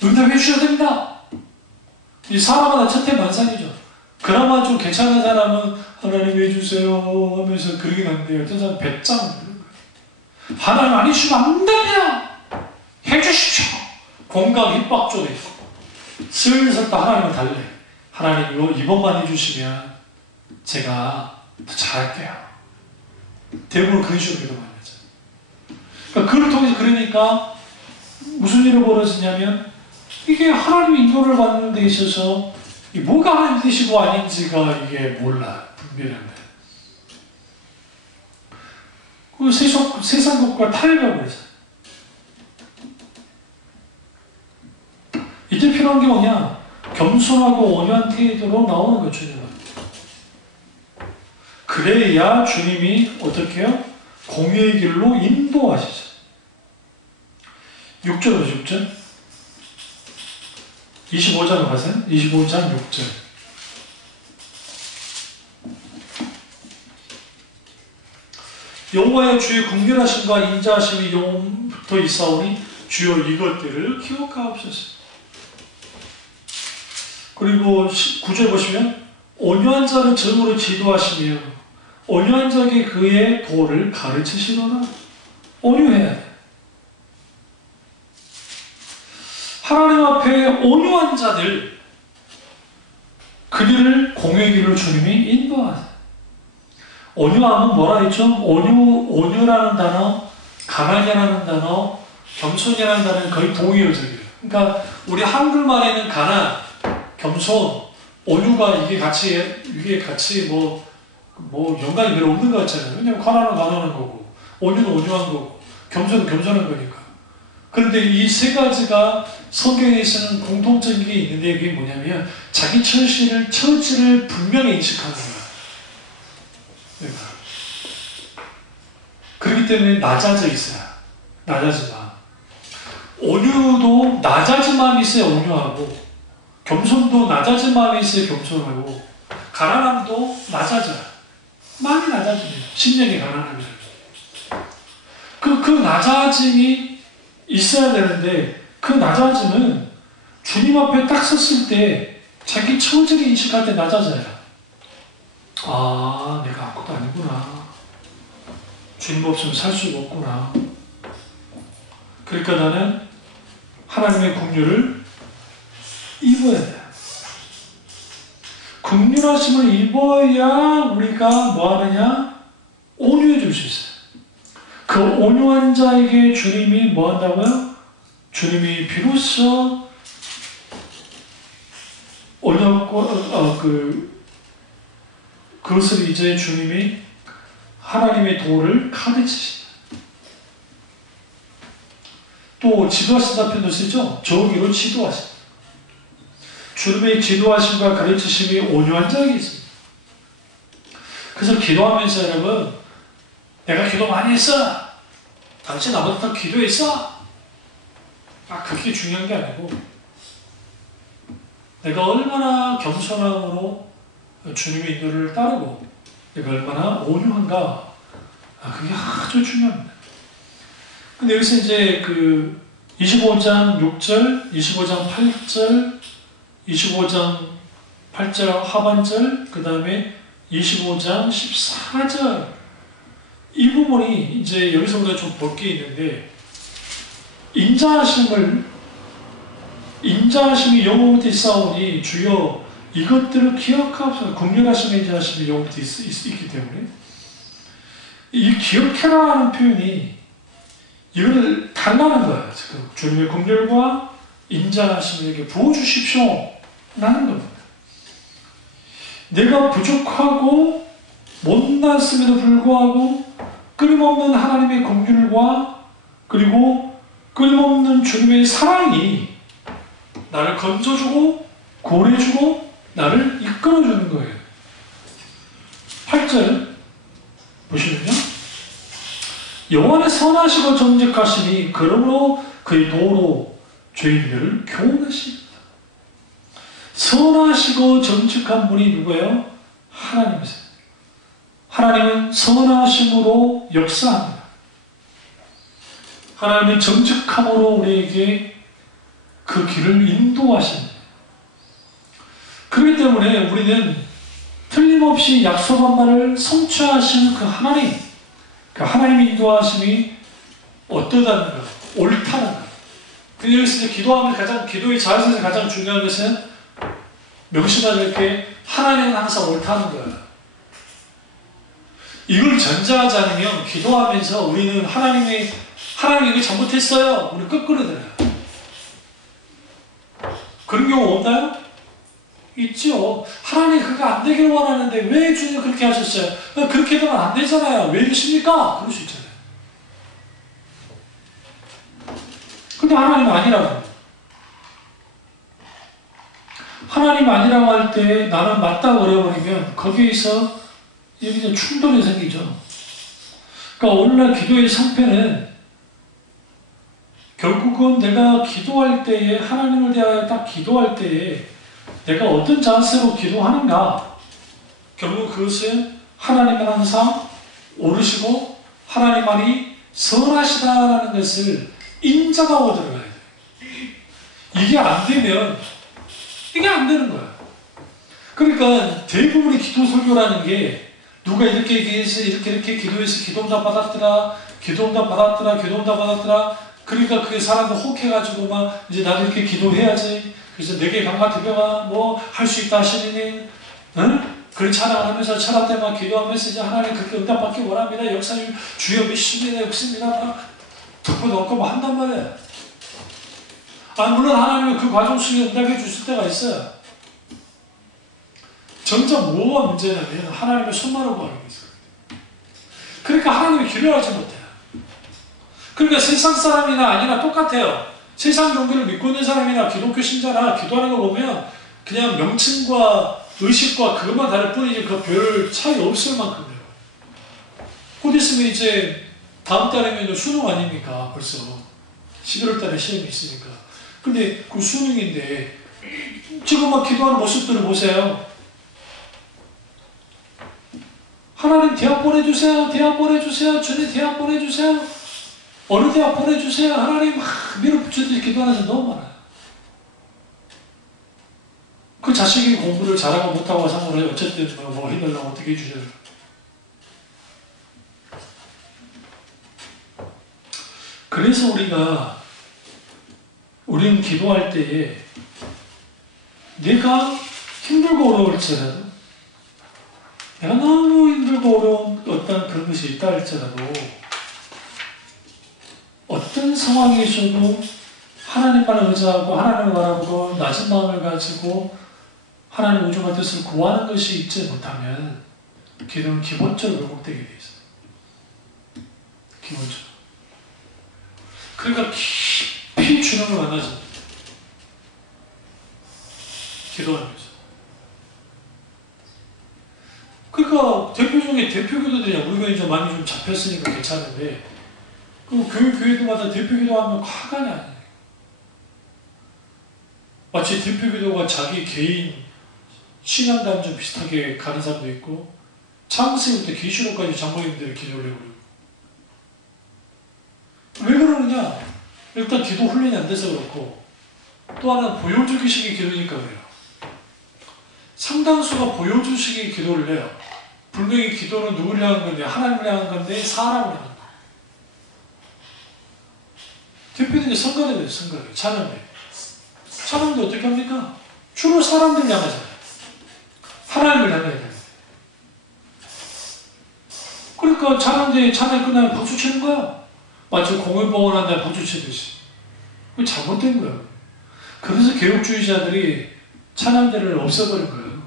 응답해 주셔야 됩니다. 이 사람마다 천태만상이죠. 그나마 좀 괜찮은 사람은 하나님 해주세요 하면서 그러긴 한데 어떤 사람은 배짱 그런 거예요. 하나님 안 해주시면 안 됩니다. 해주십시오. 공감 힙박 쪽에 슬슬 또 하나님은 달래. 하나님 이번만 해주시면 제가 더 잘할게요. 대부분 그런 식으로 기도 많이 하죠. 그러니까 그를 통해서 그러니까 무슨 일이 벌어지냐면 이게 하나님의 인도를 받는 데 있어서 뭐가 하나님 뜻이고 아닌지가 이게 몰라. 분별한다. 그 세상 것과 타협해버리죠. 이때 필요한 게 뭐냐? 겸손하고 온유한 태도로 나오는 것 주님은. 그래야 주님이 어떻게 해요? 공의의 길로 인도하시죠. 6절로 6절 25장으로 가세요. 25장 6절 여호와의 주의 긍휼하심과 인자하심이 영원부터 있사오니 주여 이것들을 기억하옵소서. 그리고 9절 보시면 온유한 자를 정으로 지도하시며 온유한 자에게 그의 도를 가르치시노라. 온유해야 돼. 하나님 앞에 온유한 자들 그들을 공의의 길로 주님이 인도하세요. 온유함은 뭐라 했죠? 온유라는 단어, 가난이라는 단어, 겸손이라는 단어는 거의 동의어적이에요. 그러니까 우리 한글말에는 가난, 겸손, 온유가 이게 같이 뭐 연관이 별로 없는 것 같잖아요. 왜냐면 가난은 가난한 거고, 온유는 온유한 거고, 겸손은 겸손한 거니까. 그런데 이 세 가지가 성경에서는 공통적인 게 있는데 그게 뭐냐면 자기 처지를 분명히 인식하는 거야. 그러니까. 그렇기 때문에 낮아져 있어요. 낮아진 마음. 온유도 낮아진 마음이 있어야 온유하고 겸손도 낮아진 마음이 있어야 겸손하고 가난함도 낮아져요. 마음이 낮아집니다. 심령이 가난합니다. 그 낮아짐이 있어야 되는데 그 낮아짐은 주님 앞에 딱 섰을 때 자기 처지를 인식할 때 낮아져요. 아, 내가 아무것도 아니구나. 주님 없으면 살 수가 없구나. 그러니까 나는 하나님의 긍휼을 입어야 돼. 긍휼하심을 입어야 우리가 뭐 하느냐? 온유해질 수 있어요. 그 온유한 자에게 주님이 뭐 한다고요? 주님이 비로소 그것을 이제 주님이 하나님의 도를 가르치신다. 또 지도하신다 편도 쓰죠? 저기로 지도하신다. 주님의 지도하심과 가르치심이 온유한 자에게 있습니다. 그래서 기도하면서 여러분, 내가 기도 많이 했어. 당신 나보다 더 기도했어. 그게 중요한 게 아니고 내가 얼마나 겸손함으로 주님의 인도를 따르고 내가 얼마나 온유한가, 그게 아주 중요합니다. 근데 여기서 이제 그 25장 6절, 25장 8절, 25장 8절 하반절, 그 다음에 25장 14절, 이 부분이 이제 여기서 우리가 좀 볼 게 있는데, 인자하심이 영원부터 있사오니 주여 이것들을 기억하옵소서. 긍휼하심의 인자하심이 영원부터 있기 때문에 이 기억해라 하는 표현이 이걸 달라는 거예요. 지금 주님의 긍휼과 인자하심을 이렇게 부어주십시오 라는 겁니다. 내가 부족하고 못났음에도 불구하고 끊임없는 하나님의 긍휼과 그리고 끊임없는 주님의 사랑이 나를 건져주고 구원해주고 나를 이끌어주는 거예요. 8절 보시면요, 여호와는 선하시고 정직하시니 그러므로 그의 도로 죄인들을 교훈하십니다. 선하시고 정직한 분이 누구예요? 하나님이세요. 하나님은 선하심으로 역사합니다. 하나님은 정직함으로 우리에게 그 길을 인도하십니다. 그렇기 때문에 우리는 틀림없이 약속한 바를 성취하시는 그 하나님, 그 하나님의 인도하심이 어떠다는 것, 옳다는 것. 근데 여기서 이제 기도하면 기도의 자세에서 가장 중요한 것은 명심해야 될 게 하나님은 항상 옳다는 거예요. 이걸 전제하지 않으면 기도하면서 우리는 하나님 이거 잘못했어요. 우리 거꾸로 들어요. 그런 경우 없나요? 있죠. 하나님 그거 안 되길 원하는데 왜 주님 그렇게 하셨어요? 그렇게 되면 안 되잖아요. 왜 이러십니까? 그럴 수 있잖아요. 근데 하나님 아니라고. 하나님 아니라고 할 때 나는 맞다고 어려버리면 거기에서 여기서 충돌이 생기죠. 그러니까 오늘날 기도의 상태는 결국은 내가 기도할 때에, 하나님을 대하여 딱 기도할 때에 내가 어떤 자세로 기도하는가, 결국 그것은 하나님은 항상 옳으시고 하나님만이 선하시다라는 것을 인정하고 들어가야 돼요. 이게 안 되면 이게 안 되는 거예요. 그러니까 대부분의 기도 설교라는 게 누가 이렇게 얘기해서 이렇게 기도해서 기도응답 받았더라, 기도응답 받았더라, 기도응답 받았더라. 그러니까 그 사람도 혹해가지고 막 이제 나도 이렇게 기도해야지. 그래서 내게 강가 대표가 뭐 할 수 있다 하시니, 응? 그런 찬양을 하면서 철학 때만 기도하면서 이제 하나님 그렇게 응답받기 원합니다. 역사님 주여 믿습니다. 역습니다. 막 덮어 놓고 뭐 한단 말이에요. 물론 하나님은 그 과정 속에 응답해 주실 때가 있어요. 점점 뭐가 문제냐면 하나님의 손만으로 구하는 게 있어요. 그러니까 하나님이 기도하지 못해요. 그러니까 세상 사람이나 아니나 똑같아요. 세상 종교를 믿고 있는 사람이나 기독교 신자나 기도하는 거 보면 그냥 명칭과 의식과 그것만 다를 뿐이지 그 별 차이 없을 만큼이에요. 곧 있으면 이제 다음 달이면 수능 아닙니까? 벌써 11월 달에 시험이 있으니까. 근데 그 수능인데 지금 막 기도하는 모습들을 보세요. 하나님 대학 보내주세요. 대학 보내주세요. 주님 대학 보내주세요. 어느 대학 보내주세요. 하나님 막 밀어붙이듯이 기도하는 사람 너무 많아요. 그 자식이 공부를 잘하고 못하고 상관없이 어쨌든 뭐 해달라고 어떻게 해주셔야 돼요. 그래서 우리는 기도할 때에 내가 힘들고 어려울지라도, 내가 너무 힘들고 어려운 어떤 그런 것이 있다 할지라도 어떤 상황에서도 하나님만 의지하고 하나님을 바라보고 낮은 마음을 가지고 하나님 우주와 뜻을 구하는 것이 있지 못하면 기도는 기본적으로 왜곡되게 되어 있어요. 기본적으로. 그러니까 깊이 주님을 만나죠. 기도하면서. 그러니까 대표 중에 대표 기도들이야. 우리가 이제 많이 좀 잡혔으니까 괜찮은데 그 교회들마다 대표 기도하면 화가 나요. 마치 대표 기도가 자기 개인 신앙과는 좀 비슷하게 가는 사람도 있고, 창세부터 계시록까지 장로님들이 기도를 해버리고. 왜 그러느냐? 일단 기도 훈련이 안 돼서 그렇고, 또 하나는 보여주기식의 기도니까 그래요. 상당수가 보여주식의 기도를 해요. 분명히 기도는 누구를 향한 건데, 하나님을 향한 건데, 사람을 향한 거예요. 대표는 이제 선거대예요, 선거대. 찬양대. 찬양도 어떻게 합니까? 주로 사람들 향하잖아요. 하나님을 향해야 돼요. 그러니까 찬양대 찬양 끝나면 박수 치는 거야. 마치 공연봉헌 한다에 박수 치듯이. 그게 잘못된 거예요. 그래서 개혁주의자들이 찬양대를 없애버린 거예요.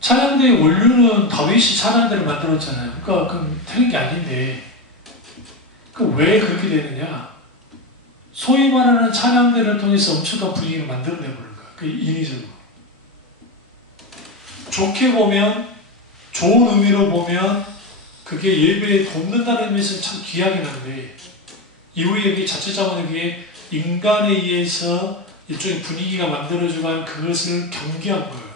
찬양대의 원류는 다윗이 찬양대를 만들었잖아요. 그러니까 그건 틀린 게 아닌데, 왜 그렇게 되느냐? 소위 말하는 찬양대를 통해서 엄청난 분위기를 만들어내버린 거야. 그 인위적으로. 좋게 보면, 좋은 의미로 보면, 그게 예배에 돕는다는 의미에서 참 귀하긴 한데, 이후에 여기 자체자본에게 인간에 의해서 일종의 분위기가 만들어져간 그것을 경계한 거예요.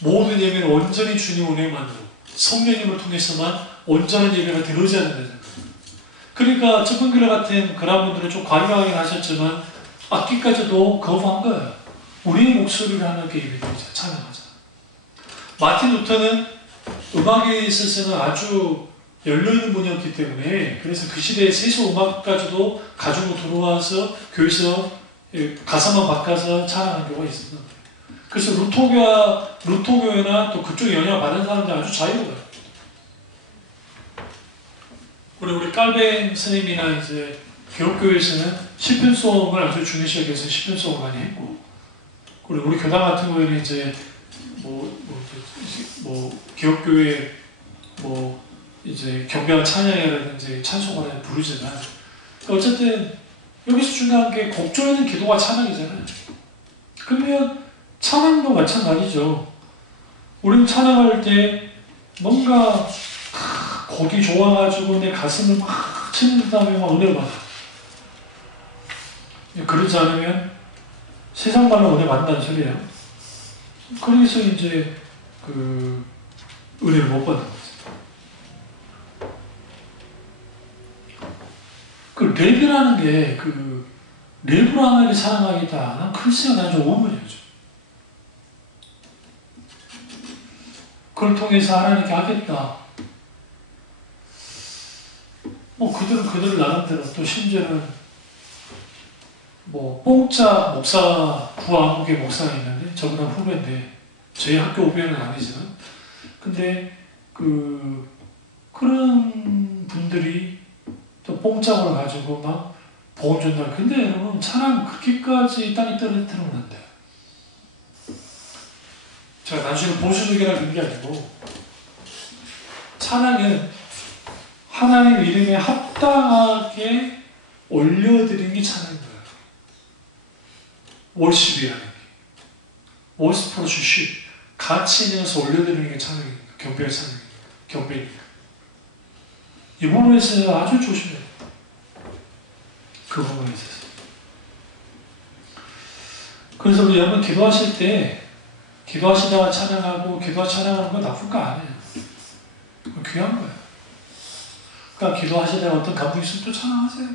모든 예배는 온전히 주님 은혜만으로, 성령님을 통해서만 온전한 예배가 되어져야 된다는 거예요. 그러니까 첫번교회 같은 그런 분들은 좀 과격하게 하셨지만 악기까지도 거부한 거예요. 우리의 목소리를 하나님께 예배드리자, 찬양하자. 마틴 루터는 음악에 있어서는 아주 열려있는 분이었기 때문에, 그래서 그 시대에 세속 음악까지도 가지고 들어와서 교회에서 가사만 바꿔서 찬양하는 경우가 있었던 거예요. 그래서 루터교회나 또 그쪽 영향을 받은 사람들 아주 자유로워요. 우리 깔뱅 스님이나 이제 개혁교회에서는 시편송을 아주 중요시하게 해서 시편송을 많이 했고, 그리고 우리 교당 같은 경우에는 이제 개혁교회 이제 경배와 찬양이라든지 찬송을 부르지만, 어쨌든 여기서 중요한 게 곡조에는 기도가 찬양이잖아요. 그러면 찬양도 마찬가지죠. 우리는 찬양할 때 뭔가 곡이 좋아가지고 내 가슴을 막 치는 다음에 막 은혜를 받아. 그렇지 않으면 세상 말로 은혜 받는다는 소리예요. 그래서 이제 은혜를 못 받는 거죠. 랩이라는 게 랩으로 하나님을 사랑하겠다. 난 글쎄요, 난 좀 의문이죠. 그걸 통해서 하나님께 하겠다. 그들은 나름대로, 또 심지어는 뽕짝 목사, 구한국의 목사가 있는데, 저보다 후배인데, 저희 학교 후배는 아니지만, 근데 그런 분들이 또 뽕짝을 가지고 막 복음 전달. 근데 여러분, 찬양 그렇게까지 땅에 떨어뜨리면 안 돼요. 제가 단순히 보수적이라 그런 게 아니고, 찬양은 하나님 이름에 합당하게 올려드리는 게 찬양인 거예요. 월십이라는 게. 월스프로슈십. 가치 있는 것을 올려드리는 게 찬양입니다. 경배의 찬양입니다. 경배니까. 이 부분에서 아주 조심해야 돼요. 그 부분에 있어서. 그래서 우리 여러분 기도하실 때, 기도하시다가 찬양하고, 찬양하는 건 나쁜 거 아니에요. 귀한 거예요. 그러니까 기도하시다가 어떤 감동이 있으면 또 찬양하세요.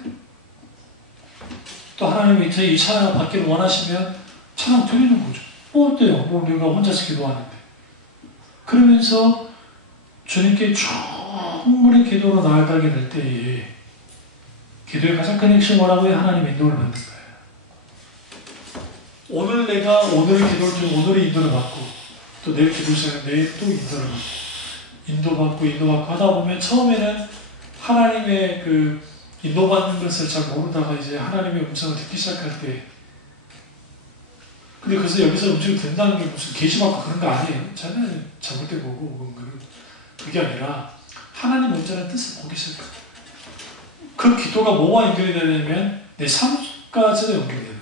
또 하나님이 이 찬양을 받기를 원하시면 찬양 드리는 거죠. 어때요? 우리가 혼자서 기도하는데. 그러면서 주님께 충분히 기도로 나아가게 될 때에 기도의 가장 큰 핵심이 뭐라고요? 하나님 인도를 받는 거예요. 오늘 내가 오늘의 기도를 통해 오늘의 인도를 받고, 또 내일 기도 시간에 내일 또 인도를 받고, 인도받고 하다 보면 처음에는 하나님의 인도받는 것을 잘 모르다가 이제 하나님의 음성을 듣기 시작할 때, 근데 그래서 여기서 음식을 된다는 게 무슨 계시받고 그런 거 아니에요. 저는 잘못된 거고, 그게 아니라 하나님 온전한 뜻을 보기 시작해요. 그 기도가 뭐와 연결이 되냐면 내 삶까지도 연결이 되는 거예요.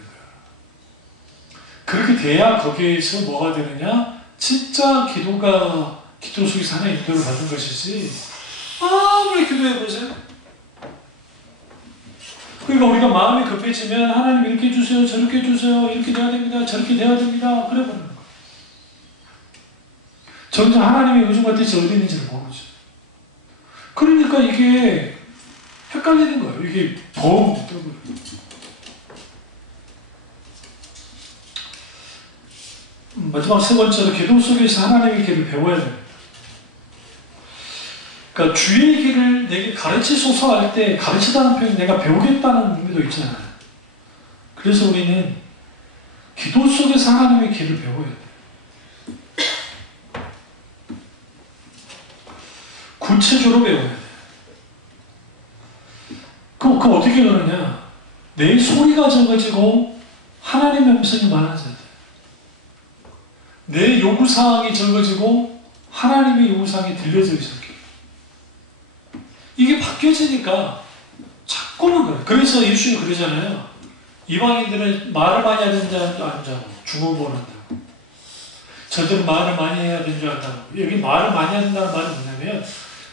그렇게 돼야 거기에서 뭐가 되느냐? 진짜 기도 속에서 하나의 인도를 받는 것이지, 아무리 기도해보세요. 그러니까 우리가 마음이 급해지면 하나님 이렇게 해주세요, 저렇게 해주세요, 이렇게 돼야 됩니다, 저렇게 돼야 됩니다. 그래 버리는 거예요. 점점 하나님의 의중과 뜻이 어디 있는지를 모르죠. 그러니까 이게 헷갈리는 거예요. 이게 벙 떠버려요. 마지막 세 번째로 기도 속에서 하나님의 길을 배워야 됩니다. 그러니까 주의 길을 내게 가르치소서 할 때 가르치다는 표현이 내가 배우겠다는 의미도 있잖아요. 그래서 우리는 기도 속에서 하나님의 길을 배워야 돼요. 구체적으로 배워야 돼요. 그 어떻게 그러냐? 내 소리가 적어지고 하나님의 음성이 많아져야 돼요. 내 요구사항이 적어지고 하나님의 요구사항이 들려져 있어요. 이게 바뀌어지니까 자꾸는 그래요. 그래서 예수님이 그러잖아요. 이방인들은 말을 많이 해야 되는 줄 안다고 중언부언 한다고. 저들은 말을 많이 해야 되는 줄 안다고. 여기 말을 많이 해야 된다는 말은 뭐냐면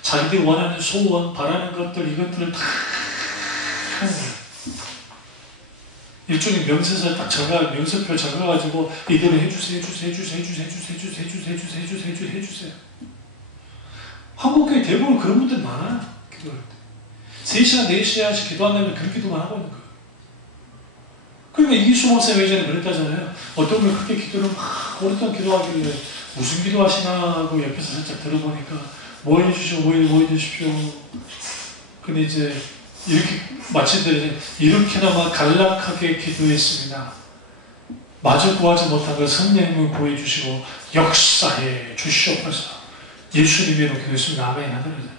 자기들이 원하는 소원, 바라는 것들 이것들을 다 하는 거예요. 일종의 명세서 딱 명세표 적어가지고 이대로 해주세요, 해주세요. 한국교회 대부분 그런 분들 많아요. 기도할 때. 3시간, 4시간씩 기도한다면 그런 기도만 하고 있는 거예요. 그러니까 이기수 목사님 예전에 그랬다잖아요. 어떤 분 그렇게 기도를 막 오랫동안 기도하길래 무슨 기도하시나 하고 옆에서 살짝 들어보니까 뭐 해주십시오. 근데 이제 이렇게 마친 데 이렇게나마 간략하게 기도했습니다. 마저 구하지 못한 걸 성령님을 구해주시고 역사해 주시옵소서. 예수님으로 기도했습니다. 아멘 하더라고요.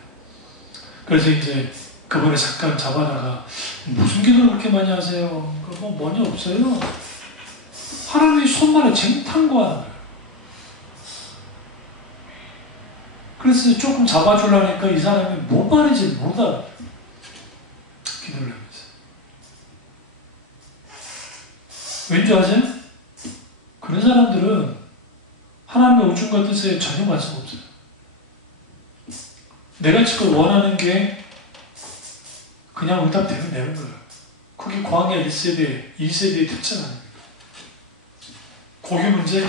그래서 이제 그분을 잠깐 잡아다가 무슨 기도를 그렇게 많이 하세요? 뭐 많이 없어요. 하나님이 손만에 쟁탕구하는 거예요. 그래서 조금 잡아주려니까 이 사람이 뭔 말인지 못 알아. 기도를 하면서. 왠지 아세요? 그런 사람들은 하나님의 의중과 뜻에 전혀 관심 없어요. 내가 지금 원하는 게 그냥 응답되면 되는 거예요. 그게 광야 1세대, 2세대의 특징 아닙니까? 고기 문제,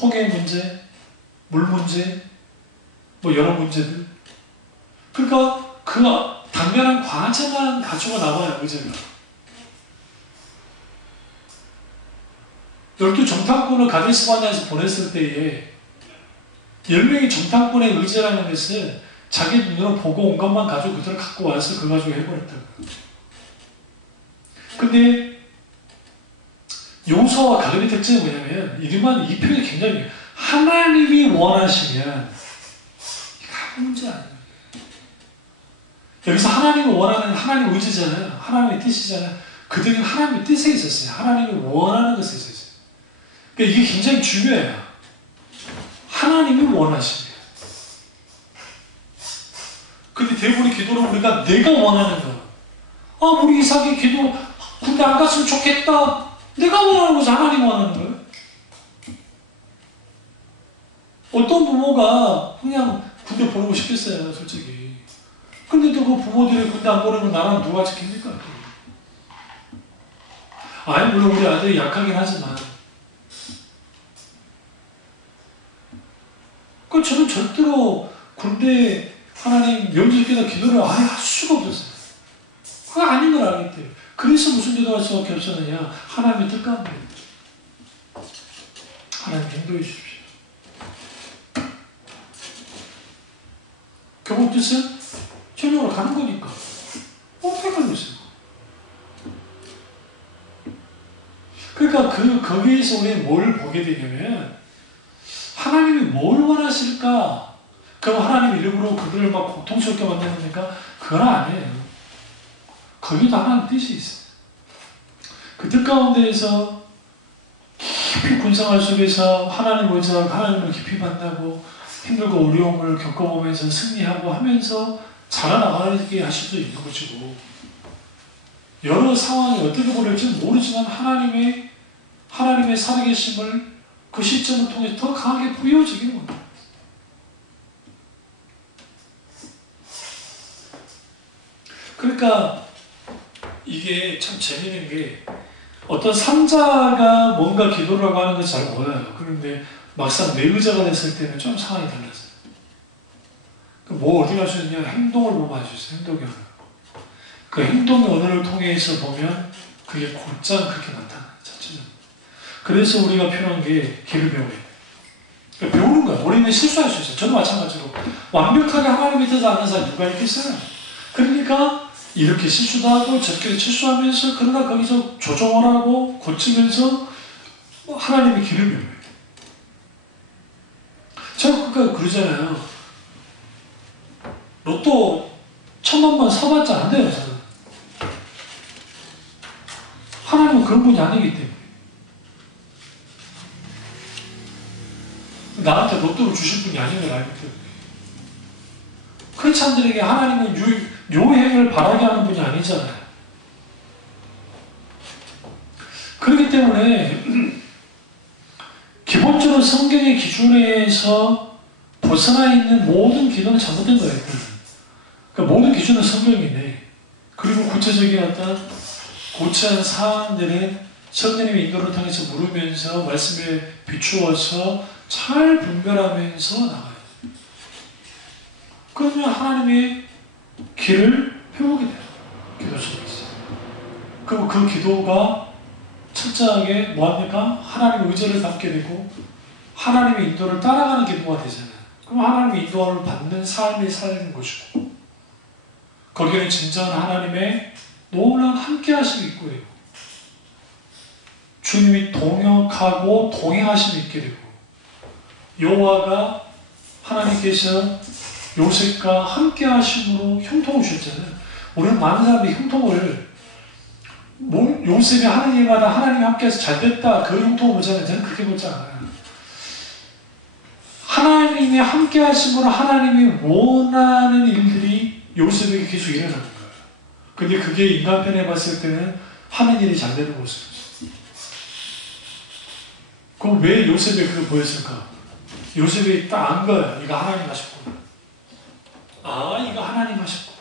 홍해 문제, 물 문제, 뭐 여러 문제들. 그러니까 그 당면한 과제만 가지고 나와요, 의제가. 12 정탐꾼을 가데스 바네아에서 보냈을 때에 10명이 정탐꾼의 의제라는 것은 자기 눈으로 보고 온 것만 가지고 그대로 갖고 와서 그거 가지고 해버렸다고요. 근데 여호수아와 갈렙의 특징이 뭐냐면 이 표현이 굉장히 하나님이 원하시면 이거 아무 문제 아니에요. 여기서 하나님이 원하는 하나님의 의지잖아요. 하나님의 뜻이잖아요. 그들은 하나님의 뜻에 있었어요. 하나님이 원하는 것에 있었어요. 그러니까 이게 굉장히 중요해요. 하나님이 원하십니다. 근데 대부분의 기도는 우리가 내가 원하는 거. 우리 이삭이 기도 군대 안 갔으면 좋겠다. 내가 원하는 것이 하나님 원하는 거예요. 어떤 부모가 그냥 군대 보내고 싶겠어요, 솔직히. 근데 또 그 부모들이 군대 안 보내면 나랑 누가 지킵니까? 아니, 물론 우리 아들이 약하긴 하지만. 저는 절대로 군대 하나님 명절께서 기도를 아예 할 수가 없었어요. 그거 아닌 걸 알기 때문에. 그래서 무슨 기도할 수밖에 없었느냐? 하나님의 뜻 가운데. 하나님 인도해 주십시오. 교복 뜻은 전용으로 가는 거니까. 어떻게 걸렸어요? 그러니까 거기에서 우리는 뭘 보게 되냐면 하나님이 뭘 원하실까? 그럼 하나님 일부러 그들을 막 고통스럽게 만드니까 그건 아니에요. 거기도 하나님 뜻이 있어요. 그 뜻 가운데에서 깊이 군생활 속에서 하나님 의지하고 하나님을 깊이 만나고 힘들고 어려움을 겪어보면서 승리하고 하면서 자라나가게 하실 수 있는 것이고 여러 상황이 어떻게 보일지 모르지만 하나님의 살아계심을 그 시점을 통해 더 강하게 보여지기는 겁니다. 그러니까 이게 참 재미있는 게 어떤 삼자가 뭔가 기도를 하고 하는 건 잘 보여요. 그런데 막상 내 의자가 됐을 때는 좀 상황이 달라져요. 뭐 어디 가셨냐? 행동을 보면 아시죠? 행동의 언어. 그 행동의 언어를 통해서 보면 그게 곧장 그렇게 나타나요. 자체적으로. 그래서 우리가 필요한 게 길을 배워야 돼요. 그러니까 배우는 거예요. 우리는 실수할 수 있어요. 저도 마찬가지로 완벽하게 하나님의 뜻을 아는 사람이 누가 있겠어요? 그러니까 이렇게 실수도 하고 저렇게 실수하면서 그러나 거기서 조정을 하고 고치면서 하나님의 길을 배워요. 제가 그러잖아요. 로또 1000만번 사봤자 안 돼요. 저는. 하나님은 그런 분이 아니기 때문에. 나한테 로또를 주실 분이 아닌 걸 알기 때문에. 크리스찬들에게 하나님은 요행을 바라게 하는 분이 아니잖아요. 그렇기 때문에 기본적으로 성경의 기준에서 벗어나 있는 모든 기도는 잘못된 거예요. 그러니까 모든 기준은 성경인데, 그리고 구체적인 어떤 고치한 사항들은 성령님의 인도를 통해서 물으면서 말씀에 비추어서 잘 분별하면서 나가요. 그러면 하나님의 길을 배우게 돼요. 기도 속에서. 그리고 그 기도가 철저하게 뭐합니까? 하나님의 의지를 담게 되고 하나님의 인도를 따라가는 기도가 되잖아요. 그럼 하나님의 인도를 받는 삶이 살는 것이고, 거기에는 진정한 하나님의 놀라운 함께 하심이 있고요. 주님이 동역하고 동행하심이 있게 되고, 여호와가 하나님께서 요셉과 함께 하심으로 형통을 주셨잖아요. 우리는 많은 사람들이 형통을 요셉이 하나님마다 하나님이 함께해서 잘 됐다, 그 형통을 보잖아요. 저는 그렇게 보지 않아요. 하나님이 함께 하심으로 하나님이 원하는 일들이 요셉에게 계속 일어나는 거예요. 근데 그게 인간편에 봤을 때는 하는 일이 잘 되는 모습이죠. 그럼 왜 요셉에 그걸 보였을까? 요셉이 딱 안 거예요. 이거 하나님 하셨구나. 이거 하나님 하셨구나.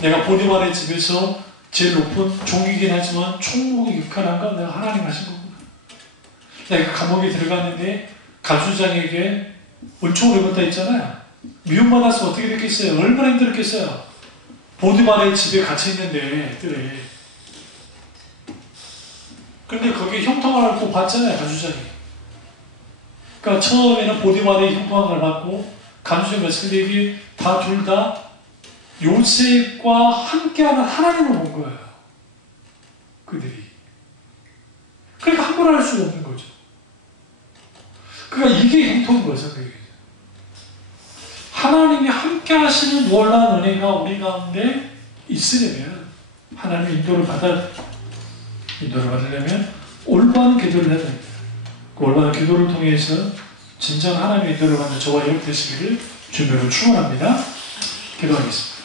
내가 보디발의 집에서 제일 높은 종이긴 하지만 총목이 육한한 건 내가 하나님 하신 거구나. 내가 감옥에 들어갔는데 간수장에게 은총을 입었다 했잖아요. 미움받아서 어떻게 됐겠어요? 얼마나 힘들었겠어요? 보디발의 집에 갇혀있는데 뜰에. 근데 거기에 형통을 또 받잖아요. 간수장이. 그러니까 처음에는 보디발의 형통을 받고 간수장이 갔을 때 이게 다 둘 다 요셉과 함께하는 하나님을 본 거예요. 그들이. 그러니까 함부로 할 수가 없는 거죠. 그러니까 이게 형통인 거예요. 성경에. 하나님이 함께 하시는 놀라운 은혜가 우리 가운데 있으려면, 하나님의 인도를 받으려면 올바른 기도를 해야 됩니다. 그 올바른 기도를 통해서 진정 하나님의 인도를 받는 저와 여러분 되시기를 주님으로 축원합니다. 기도하겠습니다.